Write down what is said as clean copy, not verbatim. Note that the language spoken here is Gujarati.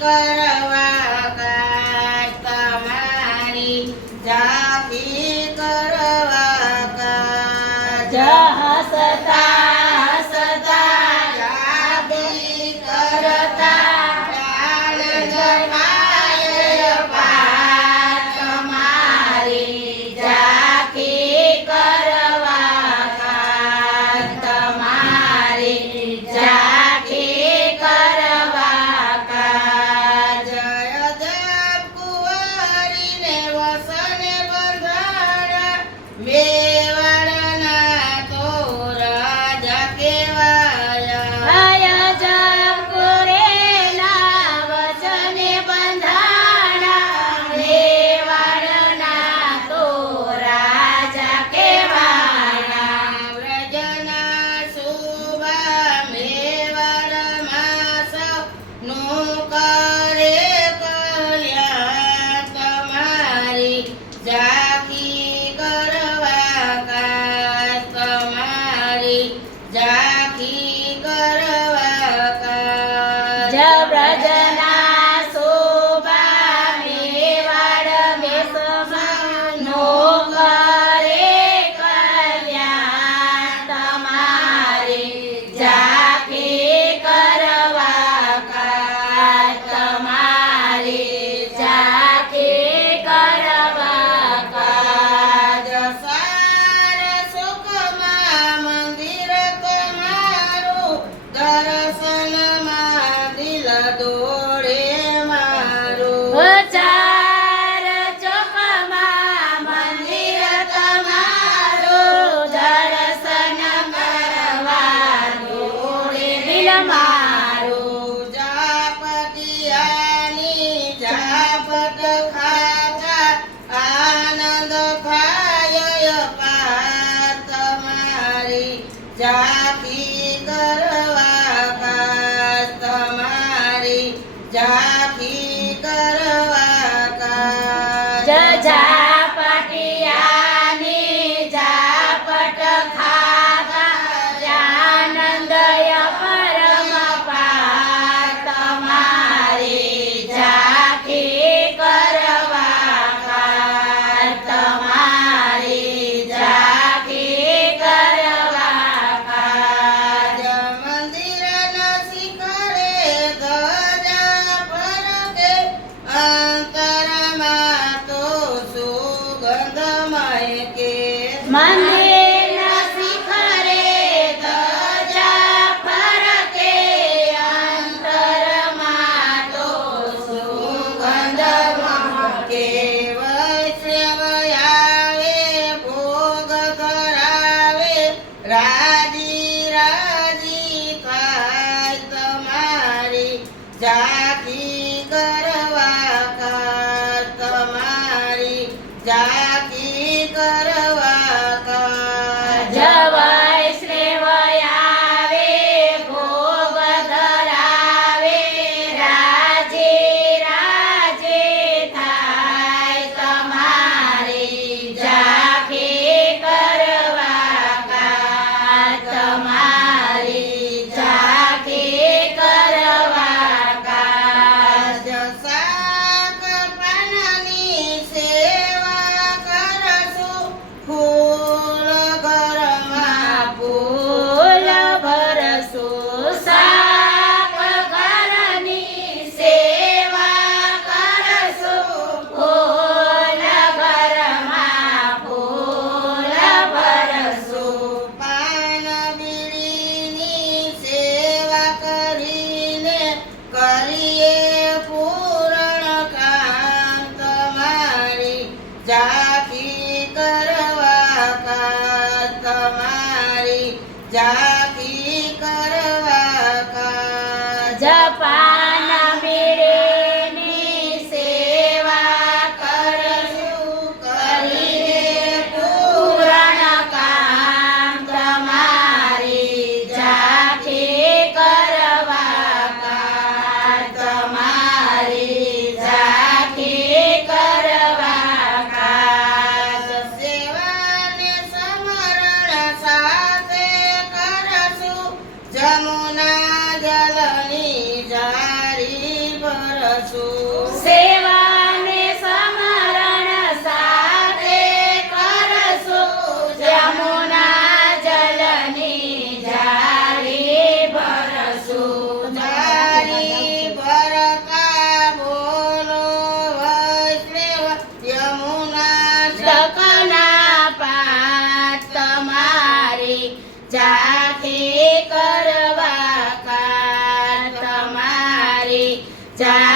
કરવા કાજ તમારી ઝાંખી કરવા કાજ હસતા હસતા ઝાંખી કરતા પ્રાણ જમાય પાર તમારી ઝાંખી કરવા કાજ તમારી ઝાંખી કરવા કાજ જય દેવ કુંવરીને વસને બંધાણા મેવાડના તો રાજા કહેવાયા જપુરેના વચને બંધાણા મેવાડના તો રાજા કહેવાયા વ્રજના શુભા મેવાડમાં સૌનું કરે કલ્યાણ તમારી ઝાંખી કરવા કાજ તમારી ઝાંખી કરવા કાજ વ્રજના શોભા મેવાડ મેસમાનો કરે કલ્યાણ તમારી ઝાંખી કરવા કાજ તમારી ઝાંખી કરવા કાજ સાર સુખમાં મંદિર તમારું દર્શનમાં દિલ દોડે મારું ચાર ચોકમાં મંદિર તમારું દર્શન કરવા દોડે દિલ મારું જાપટિયાની ઝાપટ ખાતા આનંદ ખાય પાર તમારી ઝાંખી કરવા કાજ તમારી ઝાંખી કરવા કાજ ઝાપટિયાની ઝાપટ ખાતા આનંદય પરમ પાર તમારી ઝાંખી કરવા કાજ તમારી ઝાંખી કરવા કાજ મંદિરના શિખરે ધજા ફરકે અંતરમાં તો સુગંધમય કે મંદિરના શિખરે ધજા ફરકે અંતરમાં તો સુગંધમય કે વૈષ્ણવ આવે ભોગ ધરાવે રાજી રાજી થાય તમારી ઝાંખી કરવા કાજ તમારી ઝાંખી કરવા કાજ વૈષ્ણવ આવે ભોગ ધરાવે રાજે રાજે થાય તમારી ઝાંખી કરવા કાજ તમારી ઝાંખી કરવા કાજ શાક પાનની સેવા કરશું ફૂલ ઘરમાં ફૂલ ભરશું શાક ઘરની સેવા કરશું ફૂલ ઘરમાં ફૂલ ભરશું પાન બીડીની સેવા કરીને કરીએ પૂરણ કામ તમારી ઝાંખી કરવા કાજ તમારી ઝાંખી કરવા કાજ જપાન બીડીની સેવા કરશું કરીને પૂરણ કામ તમારી ઝાંખી કરવા કાજ તમારી ઝાંખી કરવા કાજ સેવાને સમરણ સાથે કરશું જમુના જલની જા કરશું. સેવાને સમરણ સાથે કરશું. જમુના જલની જાળી ભરશું. જાળી ભરતા બોલો વૈષ્ણવ યમુના શકના પાત તમારી ઝાંખી કરવા કાર તમારી ઝાંખી